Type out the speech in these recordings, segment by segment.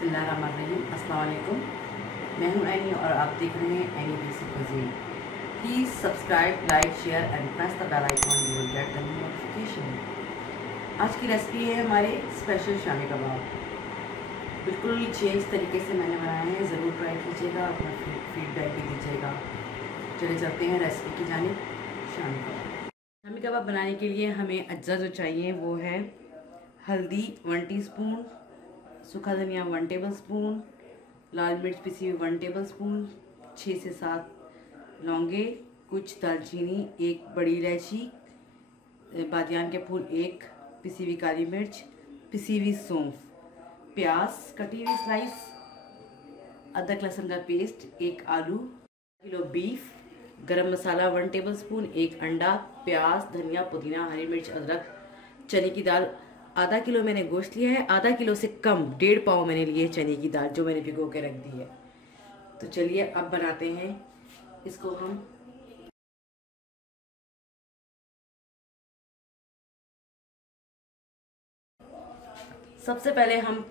बिस्मिल्लाहिर्रहमानिर्रहीम। अस्सलाम वालेकुम। मैं हूं एनी और आप देख रहे हैं any desi cuisine. Please subscribe, like, share and press the bell icon, you will get the notification. आज की रेसिपी है हमारे स्पेशल शामी कबाब। बिल्कुल चेंज तरीके से मैंने बनाए हैं, ज़रूर ट्राई कीजिएगा, अपना फीडबैक भी दीजिएगा। चले चलते हैं रेसिपी की जानिब। शामी कबाब। शामी कबाब बनाने के लिए हमें अज्जा जो चाहिए वो है हल्दी 1 टीस्पून, सूखा धनिया 1 टेबलस्पून, लाल मिर्च पिसी हुई 1 टेबलस्पून, 6 से 7 लौंगे, कुछ दालचीनी, 1 बड़ी इलायची, बादियान के फूल 1, पिसी हुई काली मिर्च, पिसी हुई सौंफ, प्याज कटी हुई स्लाइस, अदरक लहसुन का पेस्ट, 1 आलू, किलो बीफ, गरम मसाला 1 टेबलस्पून, 1 अंडा, प्याज, धनिया, पुदीना, हरी मिर्च, अदरक, चने की दाल आधा किलो मैंने गोश्त लिया है, आधा किलो से कम 1.5 पाव मैंने लिए चने की दाल जो मैंने भिगो के रख दी है। तो चलिए अब बनाते हैं इसको हम। सबसे पहले हम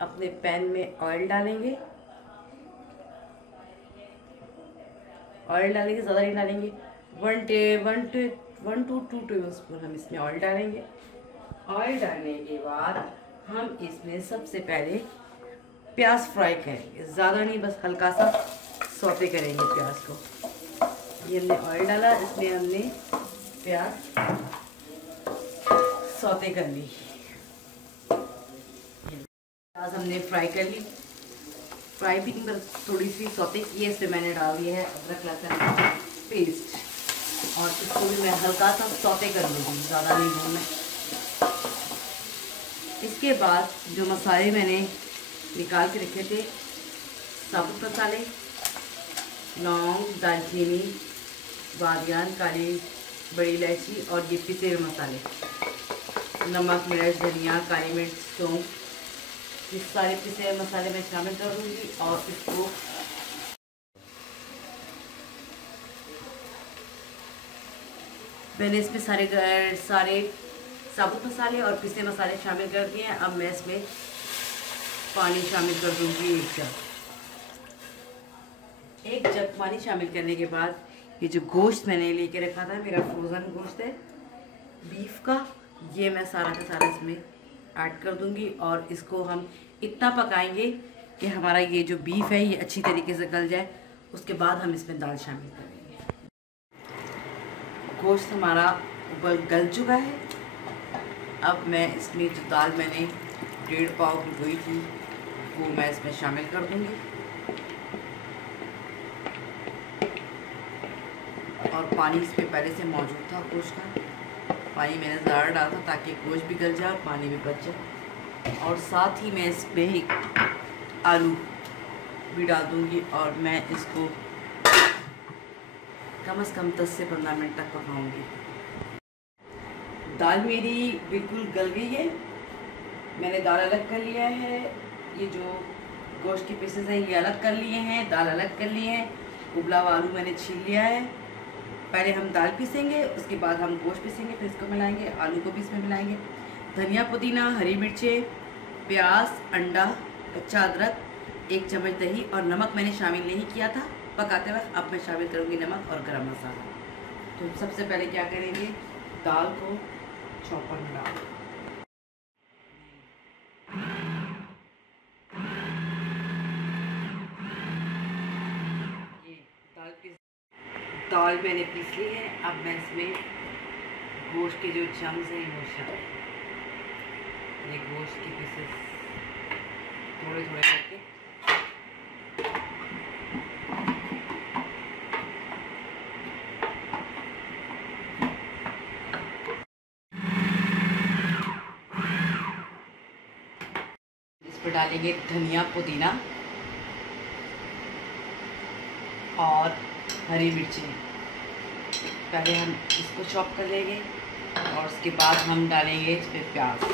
अपने पैन में ऑयल डालेंगे। ऑयल डालेंगे, ज़्यादा नहीं डालेंगे, 1 to 2 टेबलस्पून हम इसमें ऑयल डालेंगे। ऑयल डालने के बाद हम इसमें सबसे पहले प्याज फ्राई करेंगे, ज़्यादा नहीं, बस हल्का सा सौते करेंगे प्याज को। ये हमने ऑयल डाला, इसमें हमने प्याज सौते कर ली। प्याज हमने फ्राई कर ली, फ्राई भी थोड़ी सी सौते की है। इसमें मैंने डाल दिया है अदरक लहसुन पेस्ट और इसको भी मैं हल्का सा सौते कर लूँगी, ज़्यादा नहीं भूनना। इसके बाद जो मसाले मैंने निकाल के रखे थे, साबुत मसाले, लौंग, दालचीनी, बादियान, काली बड़ी इलायची और ये पिसे हुए मसाले, नमक, मिर्च, धनिया, काली मिर्च, सौंफ, ये सारे पिसे हुए मसाले मैं शामिल कर दूँगी और इसको मैंने इसमें सारे साबुत मसाले और पिसे मसाले शामिल कर दिए हैं। अब मैं इसमें पानी शामिल कर दूँगी 1 जग पानी शामिल करने के बाद ये जो गोश्त मैंने लेके रखा था, मेरा फ्रोज़न गोश्त है बीफ का, ये मैं सारा का सारा इसमें ऐड कर दूँगी और इसको हम इतना पकाएंगे कि हमारा ये जो बीफ है ये अच्छी तरीके से गल जाए। उसके बाद हम इसमें दाल शामिल करेंगे। गोश्त हमारा गल चुका है। अब मैं इसमें जो दाल मैंने 1.5 पाव भिगोई थी वो मैं इसमें शामिल कर दूँगी और पानी इसमें पहले से मौजूद था गोश्त का। पानी मैंने ज़्यादा डाला था ताकि गोश्त भी गल जाए और पानी भी बच जाए। और साथ ही मैं इसमें एक आलू भी डाल दूँगी और मैं इसको कम से कम 10 से 15 मिनट तक पकाऊँगी। दाल मेरी बिल्कुल गल गई है। मैंने दाल अलग कर लिया है, ये जो गोश्त के पीसेस हैं ये अलग कर लिए हैं, दाल अलग कर लिए हैं, उबला हुआ आलू मैंने छील लिया है। पहले हम दाल पीसेंगे, उसके बाद हम गोश्त पीसेंगे, फिर इसको मिलाएंगे, आलू को भी इसमें मिलाएंगे। धनिया, पुदीना, हरी मिर्चें, प्याज, अंडा, कच्चा अदरक, 1 चम्मच दही और नमक मैंने शामिल नहीं किया था पकाते वक्त। अब मैं शामिल करूँगी नमक और गरम मसाला। तो सबसे पहले क्या करेंगे, दाल को चॉपर में डाल, दाल मैंने पीस ली है। अब मैं इसमें गोश्त के जो चंक्स हैं वो शामिल, ये गोश्त के पीसेस थोड़े थोड़े करके इस पर डालेंगे धनिया, पुदीना और हरी मिर्ची। पहले हम इसको चॉप कर लेंगे और उसके बाद हम डालेंगे इसमें प्याज,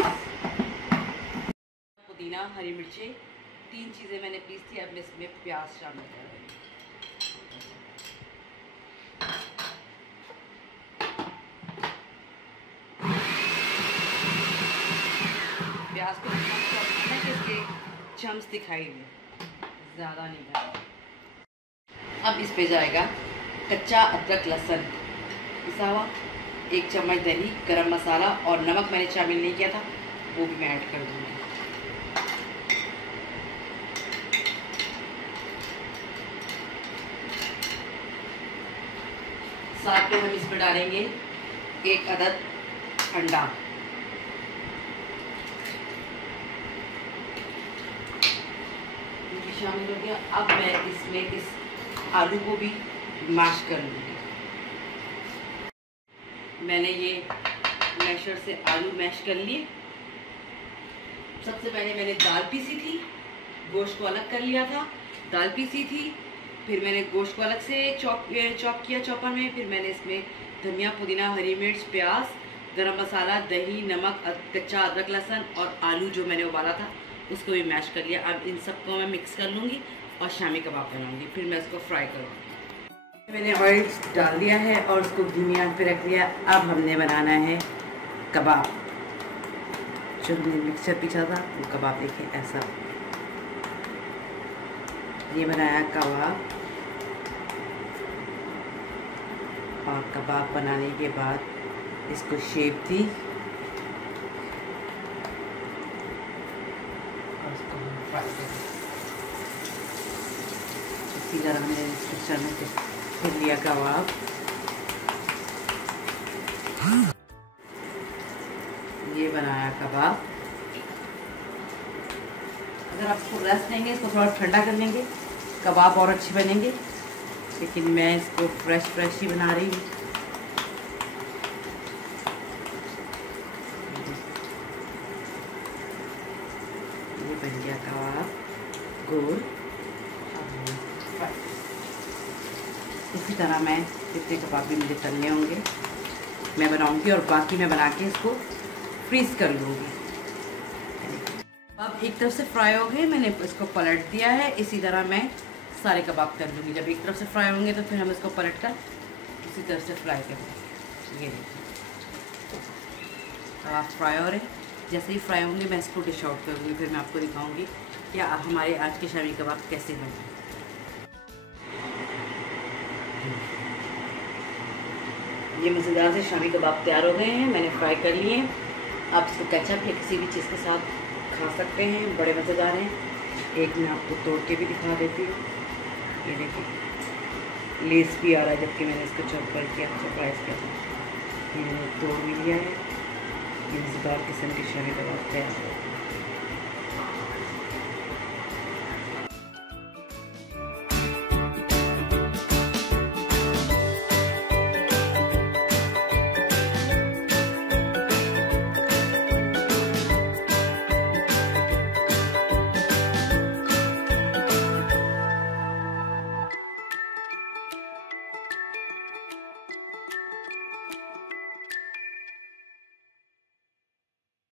पुदीना, हरी मिर्ची, 3 चीज़ें मैंने पीस थी। अब मैं इसमें प्याज शामिल कर रही हूँ। प्याज को चम्स दिखाई दे, ज़्यादा नहीं करना। अब इस पे जाएगा कच्चा अदरक लहसुन पिसा हुआ, 1 चम्मच दही, गरम मसाला और नमक मैंने शामिल नहीं किया था, वो भी मैं ऐड कर दूँगी। साथ में हम इसमें डालेंगे 1 अदद अंडा। शामिल हो गया। अब मैं इसमें इस आलू को भी मैश कर लूँगी। मैंने ये मैशर से आलू मैश कर लिए। सबसे पहले मैंने दाल पीसी थी, गोश्त को अलग कर लिया था, दाल पीसी थी, फिर मैंने गोश्त को अलग से चॉप किया चॉपर में। फिर मैंने इसमें धनिया, पुदीना, हरी मिर्च, प्याज, गरम मसाला, दही, नमक, कच्चा अदरक लहसुन और आलू जो मैंने उबाला था उसको भी मैश कर लिया। अब इन सबको मैं मिक्स कर लूँगी और शामी कबाब बनाऊँगी, फिर मैं उसको फ्राई करूँगी। मैंने ऑयल डाल दिया है और उसको धीमी आंच पे रख लिया। अब हमने बनाना है कबाब। जो हमने मिक्सचर पीछा था वो कबाब देखिए ऐसा, ये बनाया कबाब। और कबाब बनाने के बाद इसको शेप दी और इसको फ्राई करें। इसी तरह हमने मिक्सचर में फिर लिया कबाब। ये बनाया कबाब। अगर आपको रेस्ट देंगे, इसको थोड़ा ठंडा कर लेंगे, कबाब और अच्छे बनेंगे, लेकिन मैं इसको फ्रेश ही बना रही हूँ। ये बन गया कबाब गोल। इसी तरह मैं जितने कबाब भी मुझे तलने होंगे मैं बनाऊंगी और बाकी मैं बना के इसको फ्रीज कर लूँगी। अब एक तरफ से फ्राई हो गए, मैंने इसको पलट दिया है। इसी तरह मैं सारे कबाब कर लूँगी। जब एक तरफ से फ्राई होंगे तो फिर हम इसको पलट कर उसी तरफ से फ्राई करेंगे। ये देखिए कबाब फ्राई हो रहे, जैसे ही फ्राई होंगे मैं इसको डिश आउट करूँगी, फिर मैं आपको दिखाऊँगी कि हमारे आज के शामी कबाब कैसे बने। ये मज़ेदार से शामी कबाब तैयार हो गए हैं, मैंने फ्राई कर लिए हैं। आप इसको केचप या किसी भी चीज़ के साथ खा सकते हैं, बड़े मज़ेदार हैं। एक मैं आपको तोड़ के भी दिखा देती हूँ। ये देखिए लेस भी आ रहा है, जबकि मैंने इसको चॉपर किया, सरप्राइज किया था। ये मैंने तोड़ भी लिया है। ये मज़ेदार किस्म के शामी कबाब तैयार है।